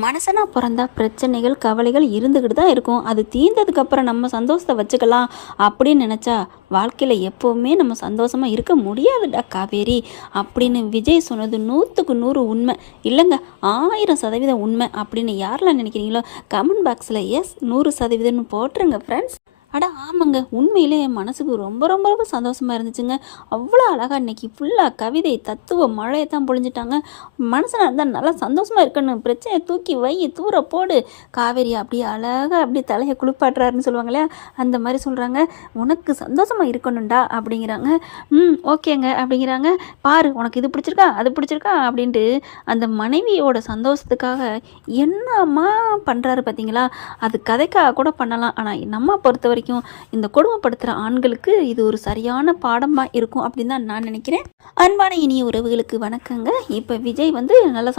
மனுஷனாக பிறந்தா பிரச்சனைகள் கவலைகள் இருந்துக்கிட்டு தான் இருக்கும். அது தீர்ந்ததுக்கப்புறம் நம்ம சந்தோஷத்தை வச்சுக்கலாம் அப்படின்னு நினச்சா வாழ்க்கையில் எப்போவுமே நம்ம சந்தோஷமாக இருக்க முடியாதுடா காவேரி அப்படின்னு விஜய் சொன்னது 100% உண்மை இல்லைங்க, 1000% உண்மை அப்படின்னு யாரெல்லாம் நினைக்கிறீங்களோ கமெண்ட் பாக்ஸில் எஸ் 100% போட்டுருங்க ஃப்ரெண்ட்ஸ். அட ஆமாங்க, உண்மையிலே என் மனசுக்கு ரொம்ப ரொம்ப ரொம்ப சந்தோஷமாக இருந்துச்சுங்க. அவ்வளோ அழகாக இன்றைக்கி ஃபுல்லாக கவிதை தத்துவ மழையை தான் பொழிஞ்சிட்டாங்க. மனசனாக இருந்தால் நல்லா சந்தோஷமாக இருக்கணும், பிரச்சனையை தூக்கி வை தூர போடு, காவேரி அப்படியே அழகாக அப்படியே தலையை குளிப்பாட்டுறாருன்னு சொல்லுவாங்க இல்லையா, அந்த மாதிரி சொல்கிறாங்க. உனக்கு சந்தோஷமாக இருக்கணும்டா அப்படிங்கிறாங்க. ஓகேங்க அப்படிங்கிறாங்க. பாரு உனக்கு இது பிடிச்சிருக்கா அது பிடிச்சிருக்கா அப்படின்ட்டு அந்த மனைவியோட சந்தோஷத்துக்காக என்னம்மா பண்ணுறாரு பார்த்தீங்களா. அது கதைக்காக கூட பண்ணலாம், ஆனால் நம்ம பொறுத்த வரைக்கும் இந்த கொடுமைப்படுத்துகிற ஆண்களுக்கு இது ஒரு சரியான பாடமாக இருக்கும் அப்படின்னு தான் நான் நினைக்கிறேன். அன்பான இனிய உறவுகளுக்கு வணக்கங்க. இப்போ விஜய் வந்து நல்லா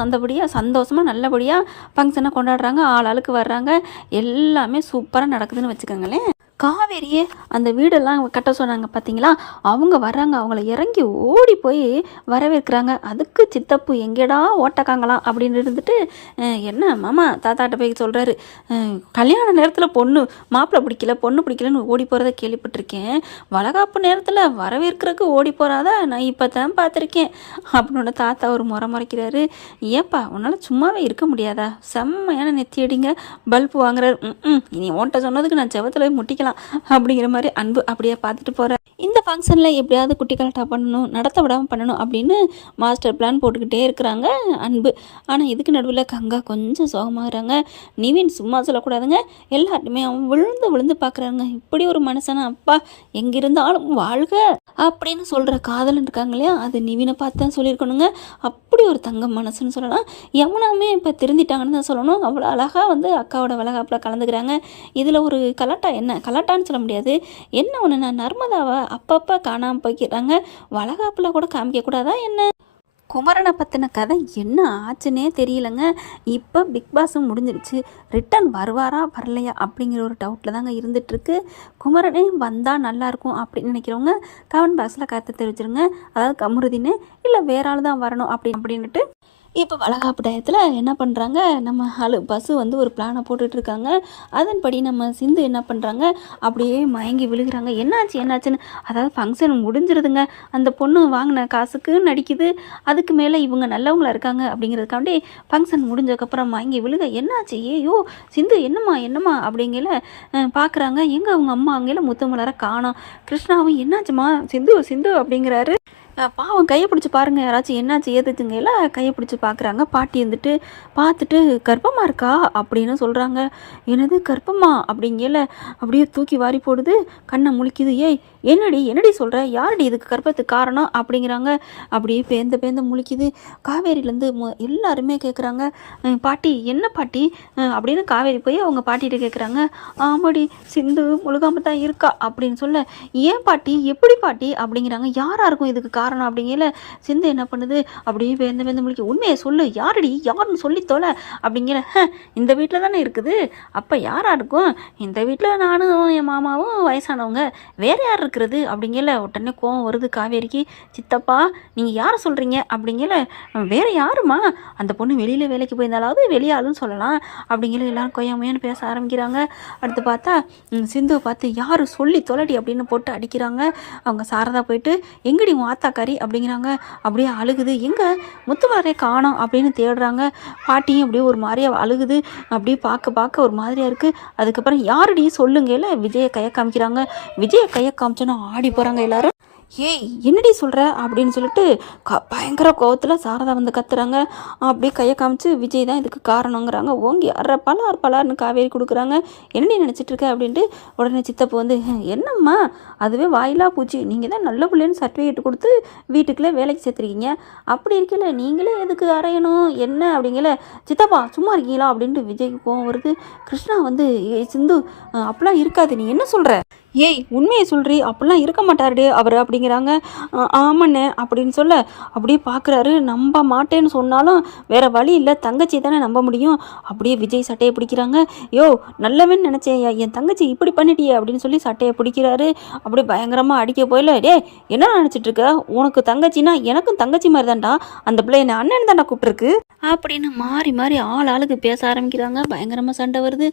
சந்தோஷமாக நல்லபடியாக ஃபங்க்ஷனை கொண்டாடுறாங்க, ஆளுக்கு வர்றாங்க, எல்லாமே சூப்பராக நடக்குதுன்னு வச்சுக்கோங்களேன். காவேரியே அந்த வீடெல்லாம் கட்ட சொன்னாங்க பார்த்தீங்களா, அவங்க வர்றாங்க, அவங்கள இறங்கி ஓடி போய் வரவேற்கிறாங்க. அதுக்கு சித்தப்பு எங்கேடா ஓட்டக்காங்களாம் அப்படின்னு இருந்துட்டு என்ன மாமா தாத்தாட்ட போய் சொல்கிறாரு, கல்யாண நேரத்தில் மாப்பிள்ளை பிடிக்கல பொண்ணு பிடிக்கலன்னு ஓடி போகிறத கேள்விப்பட்டிருக்கேன், வளகாப்பு நேரத்தில் வரவேற்கிறதுக்கு ஓடி போகிறாதா நான் இப்போ தான் பார்த்துருக்கேன் அப்படின்னு தாத்தா ஒரு முறைக்கிறாரு. ஏப்பா உன்னால் சும்மாவே இருக்க முடியாதா, செம்மையான நெத்தியடிங்க பல்பு வாங்குறாரு. இனி ஓட்ட சொன்னதுக்கு நான் செவத்தில் போய் முட்டிக்கலாம் அப்படிங்கிற மாதிரி அன்பு அப்படியே பார்த்துட்டு போகிறார். இந்த ஃபங்க்ஷனில் எப்படியாவது குட்டி கலட்டாக பண்ணணும், நடத்த விடாமல் பண்ணணும் அப்படின்னு மாஸ்டர் பிளான் போட்டுக்கிட்டே இருக்கிறாங்க அன்பு. ஆனால் இதுக்கு நடுவில் கங்கா கொஞ்சம் சோகமாகறாங்க. நிவின் சும்மா சொல்லக்கூடாதுங்க, எல்லாருமே அவன் விழுந்து பார்க்குறாங்க. இப்படி ஒரு மனுஷனா அப்பா எங்கிருந்தாலும் வாழ்க அப்படின்னு சொல்கிற காதலன் இருக்காங்க இல்லையா, அது நிவினை பார்த்து தான் சொல்லியிருக்கணுங்க. அப்படி ஒரு தங்கம் மனசுன்னு சொல்லலாம். யமுனாமே இப்போ திருந்திட்டாங்கன்னு தான் சொல்லணும். அவ்வளோ அழகாக வந்து அக்காவோட வளகாப்பில் கலந்துக்கிறாங்க. இதில் ஒரு கலாட்டான்னு சொல்ல முடியாது, என்ன ஒன்று, நான் நர்மதாவை அப்பப்போ காணாமல் போய்க்கிறாங்க, வளகாப்பில் கூட காமிக்கக்கூடாதா என்ன? குமரனை பற்றின கதை என்ன ஆச்சுன்னே தெரியலங்க. இப்போ பிக் பாஸும் முடிஞ்சிருச்சு, ரிட்டன் வருவாரா வரலையா அப்படிங்கிற ஒரு டவுட்டில் தாங்க இருந்துகிட்ருக்கு. குமரனே வந்தால் நல்லாயிருக்கும் அப்படின்னு நினைக்கிறவங்க கமெண்ட் பாக்ஸில் கருத்தை தெரிவிச்சிருங்க. அதாவது கமருதீனே இல்லை வேற ஆள் தான் வரணும் அப்படின்ட்டு இப்போ வளகாப்பு டயத்தில் என்ன பண்ணுறாங்க, நம்ம பஸ்ஸு வந்து ஒரு பிளானை போட்டுட்ருக்காங்க. அதன்படி நம்ம சிந்து என்ன பண்ணுறாங்க, அப்படியே மயங்கி விழுகிறாங்க. என்னாச்சுன்னு, அதாவது ஃபங்க்ஷன் முடிஞ்சிருதுங்க, அந்த பொண்ணு வாங்கின காசுக்கு நடிக்குது, அதுக்கு மேலே இவங்க நல்லவங்களா இருக்காங்க அப்படிங்கிறதுக்காண்டி ஃபங்க்ஷன் முடிஞ்சதுக்கப்புறம் மயங்கி விழுக என்னாச்சு, ஏயோ சிந்து என்னம்மா அப்படிங்கல பார்க்குறாங்க. எங்கே அவங்க அம்மா அங்கேல முத்துமலரை காணோம். கிருஷ்ணாவும் என்னாச்சுமா சிந்து அப்படிங்கிறாரு. பாவம் கையை பிடிச்சி பாருங்கள், யாராச்சும் என்னாச்சு ஏதுச்சுங்க எல்லாம் கையை பிடிச்சி பார்க்குறாங்க. பாட்டி இருந்துட்டு பார்த்துட்டு கர்ப்பமாக இருக்கா அப்படின்னு சொல்கிறாங்க. என்னது கர்ப்பமா அப்படிங்கல அப்படியே தூக்கி வாரி போடுது, கண்ணை முழிக்குது. ஏய் என்னடி சொல்கிற, யாரடி இதுக்கு கர்ப்பத்துக்கு காரணம் அப்படிங்கிறாங்க. அப்படியே பேந்த முழிக்குது. காவேரியிலேருந்து எல்லாருமே கேட்குறாங்க, பாட்டி என்ன பாட்டி அப்படின்னு காவேரி போய் அவங்க பாட்டிகிட்ட கேட்குறாங்க. ஆமாடி சிந்து முழுகாமல் தான் இருக்கா அப்படின்னு சொல்ல, ஏன் பாட்டி எப்படி பாட்டி அப்படிங்கிறாங்க. யாராருக்கும் இதுக்கு காரணம் அப்படிங்கல சிந்து என்ன பண்ணுது, அப்படியே வேந்த முழிக்க, உண்மையை சொல்லு யாருன்னு சொல்லி தொலை அப்படிங்கிற. இந்த வீட்டில் தானே இருக்குது, அப்போ யாரா இருக்கும், இந்த வீட்டில் நானும் என் மாமாவும் வயசானவங்க, வேற யார் இருக்கிறது அப்படிங்கல. உடனே கோவம் வருது காவேரிக்கு. சித்தப்பா நீங்கள் யாரை சொல்கிறீங்க அப்படிங்கல. வேற யாருமா, அந்த பொண்ணு வெளியில் வேலைக்கு போயிருந்தாலாவது வெளியாளுன்னு சொல்லலாம் அப்படிங்கல. எல்லாரும் கொய்யாமையான்னு பேச ஆரம்பிக்கிறாங்க. அடுத்து பார்த்தா சிந்துவை பார்த்து யார் சொல்லி தொலைடி அப்படின்னு போட்டு அடிக்கிறாங்க. அவங்க சாரதா போயிட்டு எங்கடி மாத்தாக்காரி அப்படிங்கிறாங்க. அப்படியே அழுகுது. எங்கே முத்துமலரே காணோம் அப்படின்னு தேடுறாங்க. பாட்டியும் அப்படியே ஒரு மாதிரியாக அழுகுது. அப்படியே பார்க்க ஒரு மாதிரியாக இருக்குது. அதுக்கப்புறம் யாருடி சொல்லுங்கல விஜயை கையை காமிக்கிறாங்க. விஜயை கையை காமிச்சோன்னா ஆடி போகிறாங்க எல்லாரும். ஏய் என்னடி சொல்கிற அப்படின்னு சொல்லிட்டு பயங்கர கோவத்தில் சாரதா வந்து கத்துறாங்க. அப்படியே கையை காமிச்சு விஜய் தான் இதுக்கு காரணங்கிறாங்க. ஓங்கி பலார்னு காவேரி கொடுக்குறாங்க. என்னடி நினச்சிட்ருக்க அப்படின்ட்டு உடனே சித்தப்பு வந்து, என்னம்மா அதுவே வாயிலா பூச்சி, நீங்கள் தான் நல்ல பிள்ளைன்னு சர்டிஃபிகேட் கொடுத்து வீட்டுக்குள்ளே வேலைக்கு சேர்த்துருக்கீங்க, அப்படி இருக்கல நீங்களே எதுக்கு அரையணும் என்ன அப்படிங்கல. சித்தப்பா சும்மா இருக்கீங்களா அப்படின்ட்டு விஜய்க்கு கோவம் வருது. கிருஷ்ணா வந்து சிந்து அப்படிலாம் இருக்காது, நீ என்ன சொல்கிற, ஏய் உண்மையை சொல்றி அப்படிலாம் இருக்க மாட்டாருடே அவர் அப்படிங்கிறாங்க. ஆமாண்ணே அப்படின்னு சொல்ல அப்படியே பார்க்குறாரு. நம்ப மாட்டேன்னு சொன்னாலும் வேற வழி இல்லை, தங்கச்சி தானே நம்ப முடியும். அப்படியே விஜய் சட்டையை பிடிக்கிறாங்க. யோ நல்லவன்னு நினச்சேன், என் தங்கச்சி இப்படி பண்ணிட்டியே அப்படின்னு சொல்லி சட்டையை பிடிக்கிறாரு. அப்படியே பயங்கரமாக அடிக்க போயில, டே என்ன நினச்சிட்டு இருக்க, உனக்கு தங்கச்சின்னா எனக்கும் தங்கச்சி மாதிரி தான்டா, அந்த பிள்ளை என்ன அண்ணன் தான்டா கூப்பிட்டுருக்கு அப்படின்னு மாறி மாறி ஆளுக்கு பேச ஆரம்பிக்கிறாங்க. பயங்கரமாக சண்டை வருது.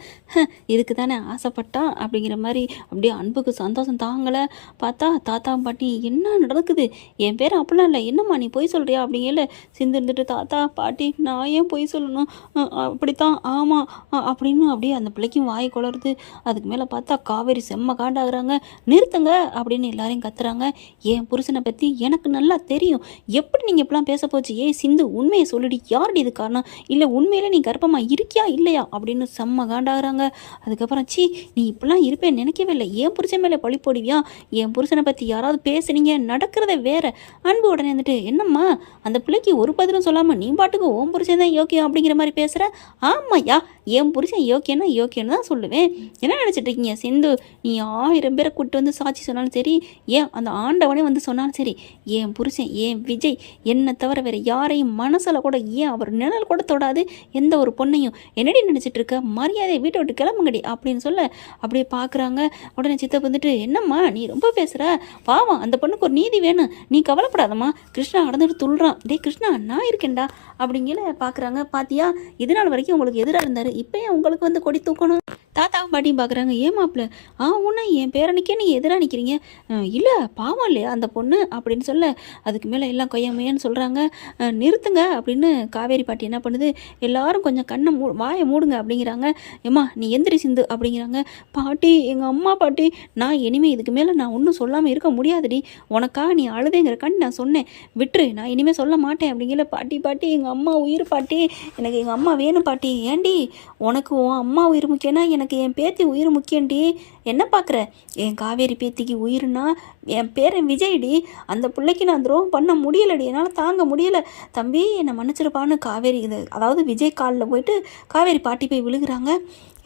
இதுக்கு தானே ஆசைப்பட்டான் அப்படிங்கிற மாதிரி அப்படியே அன்புக்கு சந்தோஷம் தாங்கலை. பார்த்தா தாத்தா பாட்டி என்ன நடக்குது, என் பேர் அப்படிலாம் இல்லை, என்னம்மா நீ பொய் சொல்கிறியா அப்படிங்கல. சிந்து இருந்துட்டு தாத்தா பாட்டி நான் ஏன் பொய் சொல்லணும், அப்படித்தான் ஆமாம் அப்படின்னு அப்படியே அந்த பிள்ளைக்கும் வாய் குளருது. அதுக்கு மேலே பார்த்தா காவேரி செம்ம காண்டாகிறாங்க. நிறுத்துங்க அப்படின்னு எல்லாரையும் கத்துறாங்க. என் புருஷனை பற்றி எனக்கு நல்லா தெரியும், எப்படி நீங்கள் இப்படிலாம் பேச போச்சு, ஏய் சிந்து உண்மையை சொல்லிடி, யாருடி இது காரணம், இல்லை உண்மையிலே நீ கர்ப்பமாக இருக்கியா இல்லையா அப்படின்னு செம்ம காண்டாகிறாங்க. அதுக்கப்புறம் சி நீ இப்படிலாம் இருப்பேன்னு நினைக்கவே இல்லை, என் புருஷன் மேலே பழி போடுவியா, என் புருஷனை பற்றி யாராவது பேசுனீங்க நடக்கிறத வேற. அன்பு உடனே வந்துட்டு என்னம்மா அந்த பிள்ளைக்கு ஒரு பதிலும் சொல்லாமல் நீ பாட்டுக்கு உன் புருஷன் தான் யோக்கியம் அப்படிங்கிற மாதிரி பேசுகிற. ஆமாய்யா என் புருஷன் யோக்கியன்னா யோக்கியன்னு தான் சொல்லுவேன், என்ன நினச்சிட்டு இருக்கீங்க சிந்து, நீ 1000 பேரை கூப்பிட்டு வந்து சாட்சி சொன்னாலும் சரி, ஏன் அந்த ஆண்டவனே வந்து சொன்னாலும் சரி, என் புருஷன் என் விஜய் என்னை தவிர வேறு யாரையும் மனசில் கூட, ஏன் அவர் நிழல் கூட தொடாது எந்த ஒரு பொண்ணையும், என்னடி நினச்சிட்டு இருக்க, மரியாதையை வீட்டை விட்டு கிளம்புங்கடி அப்படின்னு சொல்ல அப்படியே பார்க்குறாங்க. உடனே சித்தப்பு வந்துட்டு என்னம்மா நீ ரொம்ப பேசுகிற, பாவம் அந்த பொண்ணுக்கு ஒரு நீதி வேணும், நீ கவலைப்படாதம்மா, கிருஷ்ணா நடந்துட்டு துள்ளுறான், டே கிருஷ்ணா நான் இருக்கேன்டா அப்படிங்கிற பார்க்குறாங்க. பாத்தியா இது நாள் வரைக்கும் உங்களுக்கு எதிராக இருந்தார், இப்போ ஏன் உங்களுக்கு வந்து கொடி தூக்கணும். தாத்தாவும் பாட்டியும் பார்க்குறாங்க. ஏன் மாப்பிள்ள உன்னை என் பேரனுக்கே நீங்கள் எதிராக நிற்கிறீங்க, இல்லை பாவம் இல்லையா அந்த பொண்ணு அப்படின்னு சொல்ல அதுக்கு மேலே எல்லாம் கொய்யாமையான்னு சொல்கிறாங்க. நிறுத்துங்க அப்படின்னு காவேரி பாட்டி என்ன பண்ணுது, எல்லாரும் கொஞ்சம் கண்ணை வாயை மூடுங்க அப்படிங்கிறாங்க. ஏம்மா நீ எந்திரி சிந்து அப்படிங்கிறாங்க. பாட்டி எங்கள் அம்மா பாட்டி நான் இனிமேல் இதுக்கு மேலே நான் ஒன்றும் சொல்லாமல் இருக்க முடியாதுடி, உனக்காக நீ அழுதுங்கிறக்காண்டி நான் சொன்னேன், விட்டுரு நான் இனிமேல் சொல்ல மாட்டேன் அப்படிங்கிற. பாட்டி பாட்டி எங்கள் அம்மா உயிர் பாட்டி, எனக்கு எங்கள் அம்மா வேணும் பாட்டி, ஏண்டி உனக்கு உன் அம்மா உயிர் முக்கியம்னா எனக்கு என் பேத்தி உயிர் முக்கியண்டி, என்ன பார்க்குற, என் காவேரி பேத்திக்கு உயிர்னா என் பேரன் விஜய்டி, அந்த பிள்ளைக்கு நான் துரோகம் பண்ண முடியலடி, என்னால் தாங்க முடியலை தம்பி என்னை மன்னிச்சிருப்பான்னு காவேரி இது அதாவது விஜய் காலில் போயிட்டு காவேரி பாட்டி போய் விழுகிறாங்க.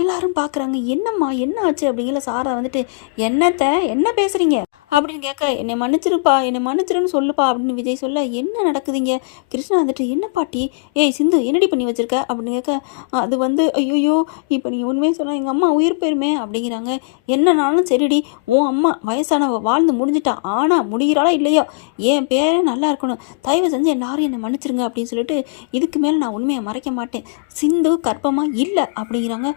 எல்லாரும் பார்க்குறாங்க. என்னம்மா என்ன ஆச்சு அப்படிங்கிற. சாரா வந்துட்டு என்னத்தை என்ன பேசுகிறீங்க அப்படின்னு கேட்க, என்னை மன்னிச்சிருப்பா என்னை மன்னிச்சிருன்னு சொல்லுப்பா அப்படின்னு விஜய் சொல்ல, என்ன நடக்குதுங்க. கிருஷ்ணா வந்துட்டு என்ன பாட்டி, ஏய் சிந்து என்னடி பண்ணி வச்சிருக்க அப்படின்னு கேட்க, அது வந்து ஐயோ இப்போ நீங்கள் உண்மையை சொன்னால் எங்கள் அம்மா உயிர் போயிருமே அப்படிங்கிறாங்க. என்னன்னாலும் சரிடி, உன் அம்மா வயசானவ வாழ்ந்து முடிஞ்சிட்டா, ஆனால் முடிகிறாளா இல்லையோ என் பேரே நல்லா இருக்கணும், தயவு செஞ்சு எல்லாரும் என்னை மன்னிச்சிருங்க அப்படின்னு சொல்லிட்டு இதுக்கு மேலே நான் உண்மையை மறைக்க மாட்டேன், சிந்து கர்ப்பமாக இல்லை அப்படிங்கிறாங்க.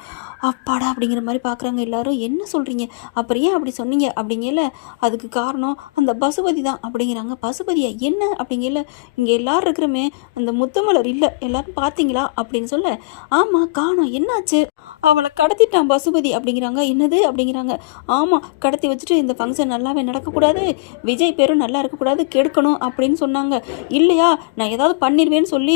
அப்பாடா அப்படிங்கிற மாதிரி பார்க்குறாங்க எல்லாரும். என்ன சொல்கிறீங்க, அப்புறம் ஏன் அப்படி சொன்னீங்க அப்படிங்கல. அதுக்கு காரணம் அந்த பசுபதி தான் அப்படிங்கிறாங்க. பசுபதியா என்ன அப்படிங்கல. இங்கே எல்லாரும் இருக்கிறமே அந்த முத்துமலர் இல்லை, எல்லாரும் பார்த்தீங்களா அப்படின்னு சொல்ல, ஆமாம் காணோம், என்னாச்சு, அவளை கடத்திட்டான் பசுபதி அப்படிங்கிறாங்க. என்னது அப்படிங்கிறாங்க. ஆமாம் கடத்தி வச்சுட்டு இந்த ஃபங்க்ஷன் நல்லாவே நடக்கக்கூடாது, விஜய் பேரும் நல்லா இருக்கக்கூடாது, கெடுக்கணும் அப்படின்னு சொன்னாங்க. இல்லையா நான் ஏதாவது பண்ணிடுவேன்னு சொல்லி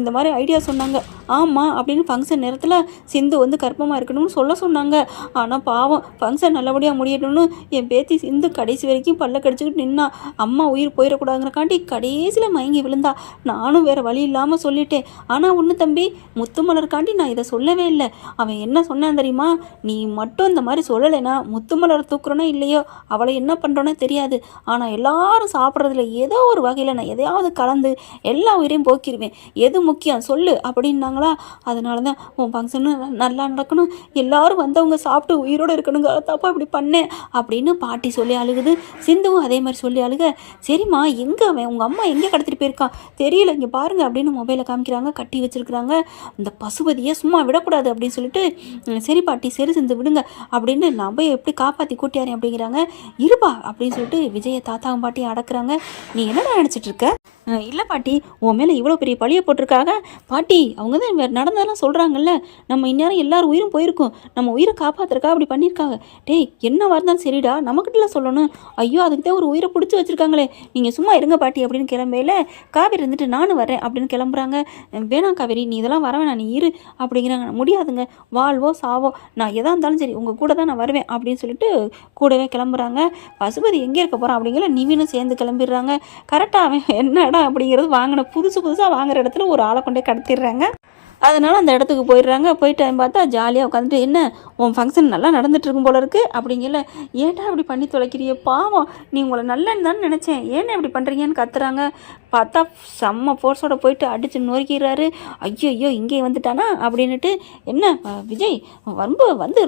இந்த மாதிரி ஐடியா சொன்னாங்க. ஆமாம் அப்படின்னு ஃபங்க்ஷன் நேரத்தில் சிந்து வந்து கர்ப்பமாக இருக்கணும்னு சொல்ல சொன்னாங்க. ஆனால் பாவம் ஃபங்க்ஷன் நல்லபடியாக முடியணும்னு என் பேத்தி சிந்து கடைசி வரைக்கும் பல்ல கடிச்சிக்கிட்டு நின்னா, அம்மா உயிர் போயிடக்கூடாதுங்கிறக்காண்டி கடைசியில் மயங்கி விழுந்தா. நானும் வேறு வழி இல்லாமல் சொல்லிட்டேன். ஆனால் ஒன்று தம்பி, முத்துமலருக்காண்டி நான் இதை சொல்லவே இல்லை. அவன் என்ன சொன்னான் தெரியுமா, நீ மட்டும் இந்த மாதிரி சொல்லலைன்னா முத்துமலர் தூக்குறோன்னா இல்லையோ அவளை என்ன பண்ணுறோன்னே தெரியாது, ஆனால் எல்லாரும் சாப்பிட்றதுல ஏதோ ஒரு வகையில் நான் எதையாவது கலந்து எல்லா உயிரையும் போக்கிடுவேன், எது முக்கியம் சொல்லு அப்படின்னாங்களா. அதனால தான் உன் ஃபங்க்ஷனு நல்லா நடக்கணும், எல்லாரும் வந்தவங்க சாப்பிட்டு உயிரோடு இருக்கணுங்க, தப்பா இப்படி பண்ணேன் அப்படின்னு பாட்டி சொல்லி அழுகுது. சிந்துவும் அதே மாதிரி சொல்லி அழுக. சரிம்மா எங்கே அவன், உங்கள் அம்மா எங்கே கடத்திட்டு போயிருக்கான் தெரியல, இங்கே பாருங்கள் அப்படின்னு மொபைலை காமிக்கிறாங்க. கட்டி வச்சுருக்குறாங்க. அந்த பசுபதியை சும்மா விடக்கூடாது அப்படின்னு சொல்லிட்டு, சரி பாட்டி சரி சிந்து விடுங்க அப்படின்னு நான் போய் எப்படி காப்பாற்றி கூட்டியாரேன் அப்படிங்கிறாங்க. இருப்பா அப்படின்னு சொல்லிட்டு விஜயை தாத்தாவும் பாட்டியும் அடக்குறாங்க. நீ என்னடா நினச்சிட்டு இருக்க, இல்லை பாட்டி உன் மேலே இவ்வளோ பெரிய பழியை போட்டிருக்காங்க பாட்டி, அவங்க தான் நடந்ததெல்லாம் சொல்கிறாங்கல்ல, நம்ம இந்நேரம் எல்லாரும் உயிரும் போயிருக்கோம், நம்ம உயிரை காப்பாற்றுறக்கா அப்படி பண்ணியிருக்காங்க. டேய் என்னவா இருந்தாலும் சரிடா நமக்கிட்டலாம் சொல்லணும், ஐயோ அதுக்கு தான் ஒரு உயிரை பிடிச்சி வச்சுருக்காங்களே, நீங்கள் சும்மா இருங்க பாட்டி அப்படின்னு கிளம்பையில் காவேரி இருந்துட்டு நானும் வரேன் அப்படின்னு கிளம்புறாங்க. வேணாம் காவேரி நீ இதெல்லாம் வர வேணாம் நீ இரு அப்படிங்கிறாங்க. முடியாதுங்க, வாழ்வோ சாவோ நான் எதாக இருந்தாலும் சரி உங்கள் கூட தான் நான் வருவேன் அப்படின்னு சொல்லிட்டு கூடவே கிளம்புறாங்க. பசுபதி எங்கே இருக்க போகிறான் அப்படிங்கிற நிவினும் சேர்ந்து கிளம்பிடுறாங்க. கரெக்டாக அவன் என்னடா அப்படிங்கிறது வாங்கின புதுசாக வாங்குற இடத்துல ஒரு ஆளை கொண்டே கடத்திடுறாங்க. அதனால் அந்த இடத்துக்கு போயிடுறாங்க. போயிட்டு பார்த்தா ஜாலியாக உட்காந்துட்டு, என்ன உன் ஃபங்க்ஷன் நல்லா நடந்துட்டு இருக்கும் போல இருக்கு அப்படிங்கல. ஏன்டா இப்படி பண்ணி தொலைக்கிறிய, பாவம், நீ உங்களை நல்லன்னு தானே நினச்சேன், ஏன்னா இப்படி பண்ணுறீங்கன்னு கத்துறாங்க. பார்த்தா செம்ம ஃபோர்ஸோட போயிட்டு அடித்து நொறுக்கிறாரு. ஐயோ இங்கே வந்துட்டானா அப்படின்னுட்டு, என்ன விஜய்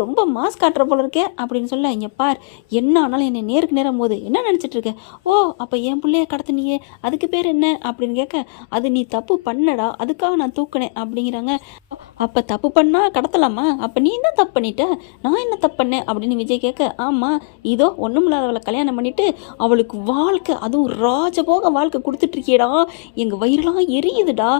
ரொம்ப மாஸ் காட்டுற போல இருக்கே அப்படின்னு சொல்ல, இங்கே பார், என்ன ஆனாலும் என்னை நேருக்கு நேரம் போது என்ன நினச்சிட்டு இருக்க? ஓ, அப்போ என் பிள்ளைய கடத்தினியே, அதுக்கு பேர் என்ன அப்படின்னு கேட்க, அது நீ தப்பு பண்ணடா, அதுக்காக நான் தூக்குனேன் அப்படிங்கிறாங்க. அப்போ தப்பு பண்ணால் கடத்தலாமா? அப்போ நீ தான் தப்பு பண்ணிட்ட, நான் என்ன தப்பு பண்ணேன் அப்படின்னு விஜய் கேட்க, ஆமாம், இதோ ஒன்றும் இல்லாதவளை கல்யாணம் பண்ணிவிட்டு அவளுக்கு வாழ்க்கை, அதுவும் ராஜபோக வாழ்க்கை கொடுத்துட்ருக்கியடா, எங்கள் வயிறுலாம் எரியுதுடா,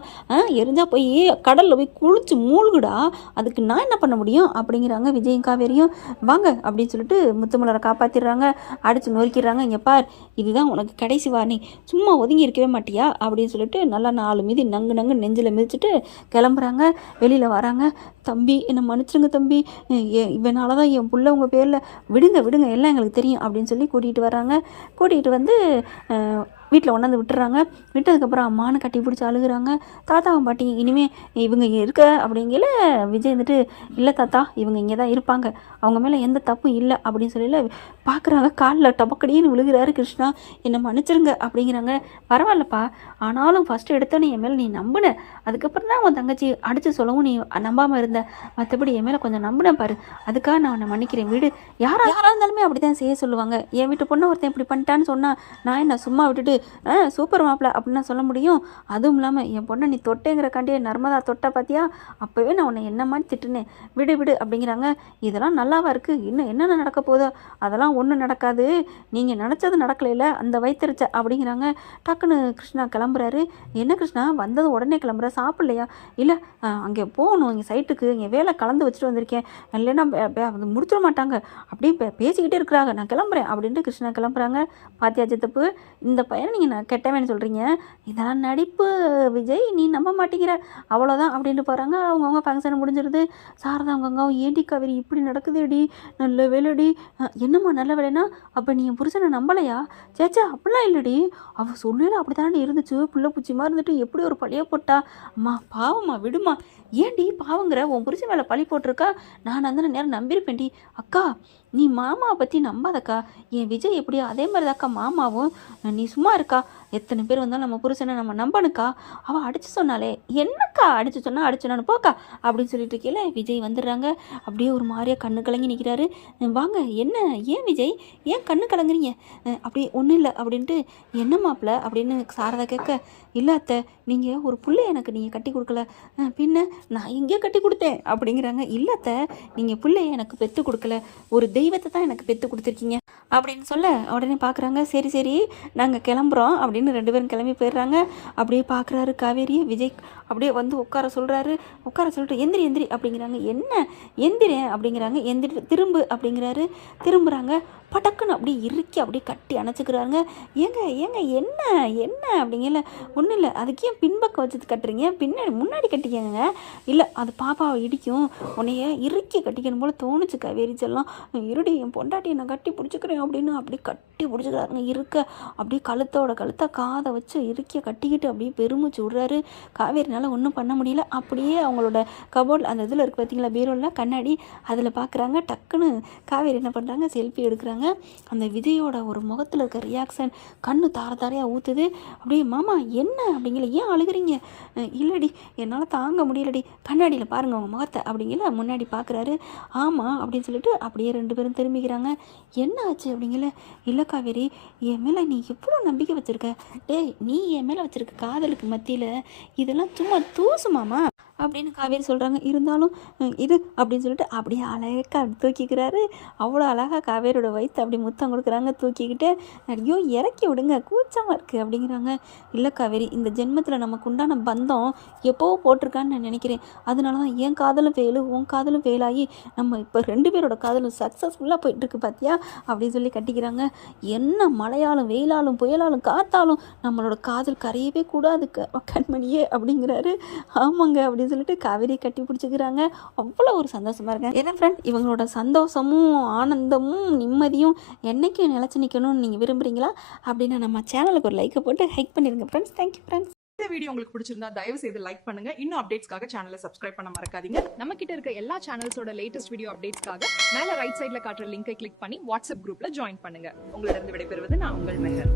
எரிஞ்சா போய் கடலில் போய் குளிச்சு மூழ்குடா, அதுக்கு நான் என்ன பண்ண முடியும் அப்படிங்கிறாங்க. விஜயும் காவேரியும் வாங்க அப்படின்னு சொல்லிட்டு முத்துமலரை காப்பாற்றிடுறாங்க, அடித்து நொறுக்கிடுறாங்க. இங்கே பார், இதுதான் உனக்கு கடைசி வார்னிங், சும்மா ஒதுங்கி இருக்கவே மாட்டியா அப்படின்னு சொல்லிட்டு நல்லா 4 மீதி நங்கு நெஞ்சில் மிதிச்சுட்டு கிளம்புறாங்க. வெளியில் வராங்க. தம்பி என்னை மன்னிச்சிருங்க தம்பி, இவனால தான் என் புள்ள உங்கள் பேரில், விடுங்க எல்லாம் எங்களுக்கு தெரியும் அப்படின்னு சொல்லி கூட்டிகிட்டு வராங்க. கூட்டிகிட்டு வந்து வீட்டில் கொண்டாந்து விட்டுறாங்க. விட்டதுக்கப்புறம் அம்மானு கட்டி பிடிச்சி அழுகுறாங்க. தாத்தாவும் பாட்டி இனிமேல் இவங்க இங்கே இருக்க அப்படிங்கல. விஜய் வந்துட்டு, இல்லை தாத்தா, இவங்க இங்கே தான் இருப்பாங்க, அவங்க மேலே எந்த தப்பும் இல்லை அப்படின்னு சொல்லல பார்க்குறாங்க. காலில் டபக்கடின்னு விழுகிறாரு கிருஷ்ணா. என்னை மன்னிச்சிருங்க அப்படிங்கிறாங்க. பரவாயில்லப்பா, ஆனாலும் ஃபஸ்ட்டு எடுத்தோன்னே என் மேலே நீ நம்பின, அதுக்கப்புறம் தான் உன் தங்கச்சி அடித்து சொல்லவும் நீ நம்பாமல் இருந்த, மற்றபடி என் மேலே கொஞ்சம் நம்பினேன் பாரு, அதுக்காக நான் உன்னை மன்னிக்கிறேன், வீடு. யாராக இருந்தாலுமே அப்படி தான் செய்ய சொல்லுவாங்க. என் வீட்டு பொண்ணு ஒருத்தன் இப்படி பண்ணிட்டான்னு சொன்னால் நான் என்ன சும்மா விட்டுட்டு சூப்பர் மாப்பிள்ள அப்படின்னு சொல்ல முடியும்? அதுவும் இல்லாமல் என் பொண்ணை நீ தொட்டேங்கிறக்காண்டியே நர்மதா தொட்டா பார்த்தியா, அப்போவே நான் உன்னை என்ன மாதிரி திட்டுனேன், விடு அப்படிங்கிறாங்க. இதெல்லாம் நல்லாவா இருக்குது? இன்னும் என்னென்ன நடக்க போதோ, அதெல்லாம் ஒன்றும் நடக்காது, நீங்கள் நினச்சது நடக்கலையில, அந்த வயிற்றுச்ச அப்படிங்கிறாங்க. டக்குன்னு கிருஷ்ணா கிளம்புறாரு. என்ன கிருஷ்ணா வந்தது உடனே கிளம்புற, சாப்பிட்லையா? இல்லை, அங்கே போகணும், இங்கே சைட்டுக்கு இங்கே வேலை கலந்து வச்சுட்டு வந்திருக்கேன், இல்லைன்னா முடிச்சிட மாட்டாங்க, அப்படியே பேசிக்கிட்டே இருக்கிறாங்க, நான் கிளம்புறேன் அப்படின்ட்டு கிருஷ்ணா கிளம்புறாங்க. பாத்தியா சித்தப்பு, இந்த பையனை நீங்கள் நான் கெட்டவேன்னு சொல்கிறீங்க, இதெல்லாம் நடிப்பு விஜய், நீ நம்ப மாட்டேங்கிற, அவ்வளோதான் அப்படின்ட்டு போகிறாங்க. அவங்கவுங்க ஃபங்க்ஷன் முடிஞ்சிருது. சாரதா அவங்க ஏண்டி காவேரி இப்படி நடக்குதுடி, நல்ல வேலைடி. என்னம்மா நல்ல வேலைன்னா, அப்போ நீ என் புருஷனை நம்பலையா? சேச்சா அப்படிலாம் இல்லடி, அவள் சொல்லல அப்படி தானே இருந்துச்சு, புள்ள பூச்சிமா இருந்துட்டு எப்படி ஒரு பழிய போட்டா, அம்மா பாவம்மா விடுமா, ஏன்டி பாவங்கிற, உன் புருஷன் மேலே பழி போட்டிருக்கா, நான் அந்த நேரம் நம்பியிருப்பேன்டி. அக்கா, நீ மாமாவை பற்றி நம்பாதக்கா, என் விஜய் எப்படியோ அதே மாதிரி தாக்கா மாமாவும், நீ சும்மா இருக்கா, எத்தனை பேர் வந்தாலும் நம்ம புருஷனை நம்ம நம்பணுக்கா, அவள் அடித்து சொன்னாலே, என்னக்கா அடித்து சொன்னான்னு போக்கா அப்படின்னு சொல்லிட்டு இருக்கீங்களே. விஜய் வந்துடுறாங்க. அப்படியே ஒரு மாதிரியாக கண்ணு கலங்கி நிற்கிறாரு. வாங்க, என்ன, ஏன் விஜய், ஏன் கண்ணு கலங்குறீங்க? அப்படி ஒன்றும் இல்லை அப்படின்ட்டு, என்ன மாப்பிள்ள அப்படின்னு சாரதா கேட்க, இல்லை அத்தை, நீங்கள் ஒரு பிள்ளை எனக்கு நீங்கள் கட்டி கொடுக்கல, பின்ன நான் எங்கேயோ கட்டி கொடுத்தேன் அப்படிங்கிறாங்க. இல்லை அத்தை, நீங்கள் பிள்ளைய எனக்கு பெற்று கொடுக்கல, ஒரு தெய்வத்தை தான் எனக்கு பெற்று கொடுத்துருக்கீங்க அப்படின்னு சொல்ல, உடனே பார்க்குறாங்க. சரி நாங்கள் கிளம்புறோம் அப்படின்னு 2 பேரும் கிளம்பி போயிடுறாங்க. அப்படியே பார்க்குறாரு காவேரியை. விஜய் அப்படியே வந்து உட்கார சொல்லிட்டு எந்திரி அப்படிங்கிறாங்க. என்ன எந்திரேன் அப்படிங்கிறாங்க. திரும்பு அப்படிங்கிறாரு. திரும்புகிறாங்க. படக்குன்னு அப்படியே இறுக்கி அப்படியே கட்டி அணைச்சிக்கிறாருங்க. ஏங்க என்ன அப்படிங்கல. ஒன்றும் இல்லை, அதுக்கு ஏன் பின்பக்கம் வச்சு கட்டுறீங்க, முன்னாடி கட்டிக்கங்க. இல்லை, அது பாப்பாவை இடிக்கும், உன்னைய இறுக்கி கட்டிக்கணும் போல் தோணுச்சு காவேரி செல்லம், இருடி என் பொண்டாட்டியை நான் கட்டி பிடிச்சிக்கிறேன் அப்படின்னு அப்படி கட்டி பிடிச்சிக்கிறாருங்க. இருக்க அப்படியே கழுத்தை காதை வச்சு இறுக்கிய கட்டிக்கிட்டு அப்படியே பெருமிச்சு விடுறாரு. காவேரினால ஒன்றும் பண்ண முடியல. அப்படியே அவங்களோட கபோர்டில் அந்த இதில் இருக்குது பார்த்தீங்களா, பீரோவில் கண்ணாடி, அதில் பார்க்குறாங்க. டக்குன்னு காவேரி என்ன பண்ணுறாங்க, செல்ஃபி எடுக்கிறாங்க. அந்த விஜயோட ஒரு முகத்தில் இருக்க ரியாக்ஷன், கண்ணு தாரையாக ஊற்றுது. அப்படியே மாமா என்ன அப்படிங்கல, ஏன் அழுகிறீங்க? இல்லடி, என்னால் தாங்க முடியலடி, கண்ணாடியில் பாருங்கள் அவங்க முகத்தை அப்படிங்கல. முன்னாடி பார்க்குறாரு. ஆமாம் அப்படின்னு சொல்லிட்டு அப்படியே 2 பேரும் திரும்பிக்கிறாங்க. என்ன ஆச்சு அப்படிங்கல. இல்லை காவேரி, என் மேலே நீ எவ்வளோ நம்பிக்கை வச்சுருக்க, டேய் நீ என் மேலே வச்சுருக்க காதலுக்கு மத்தியில் இதெல்லாம் சும்மா தூசுமாமா அப்படின்னு காவேரி சொல்கிறாங்க. இருந்தாலும் இது அப்படின்னு சொல்லிட்டு அப்படியே அழகாக அப்படி தூக்கிக்கிறாரு. அவ்வளோ அழகாக காவேரியோட வயிற்று அப்படி முத்தம் கொடுக்குறாங்க. தூக்கிக்கிட்டு, ஐயோ இறக்கி விடுங்க, கூச்சமாக இருக்குது அப்படிங்கிறாங்க. இல்லை காவேரி, இந்த ஜென்மத்தில் நமக்கு உண்டான பந்தம் எப்போவோ போட்டிருக்கான்னு நான் நினைக்கிறேன். அதனால தான் என் காதலும் ஃபெயிலு, உன் காதலும் ஃபெயிலாகி நம்ம இப்போ 2 பேரோட காதலும் சக்ஸஸ்ஃபுல்லாக போயிட்டுருக்கு பார்த்தியா அப்படின்னு சொல்லி கட்டிக்கிறாங்க. என்ன மழையாலும் வெயிலாலும் புயலாலும் காத்தாலும் நம்மளோட காதல் கரையவே கூடாது கண்மணியே அப்படிங்கிறாரு. ஆமாங்க அப்படின்னு சொல்லிட்டு காவேரி கட்டி பிடிச்சிக்கிறாங்க. அவ்வளோ ஒரு சந்தோஷமாக இருக்காங்க. ஏன்னா ஃப்ரெண்ட், இவங்களோட சந்தோஷமும் ஆனந்தமும் நிம்மதியும் என்றைக்கும் நிலச்சி நிற்கணும்னு நீங்கள் விரும்புகிறீங்களா அப்படின்னா நம்ம சேனலுக்கு ஒரு லைக்கை போட்டு ஹைக் பண்ணிடுங்க ஃப்ரெண்ட்ஸ். Thank you friends. இந்த வீடியோ உங்களுக்கு பிடிச்சிருந்தா தயவு செய்து லைக் பண்ணுங்க. இன்னும் அப்டேட்ஸ்க்காக சேனலை சப்ஸ்கிரைப் பண்ண மறக்காதீங்க. நம்ம கிட்ட இருக்க எல்லா சேனல்ஸோட லேட்டஸ்ட் வீடியோ அப்டேட்ஸ்க்காக மேல ரைட் சைடுல காட்டுற லிங்கை கிளிக் பண்ணி வாட்ஸ்அப் குரூப்ல ஜாயின் பண்ணுங்க. உங்களிடம் விடைபெறுவது நான் உங்கள் மெஹர்.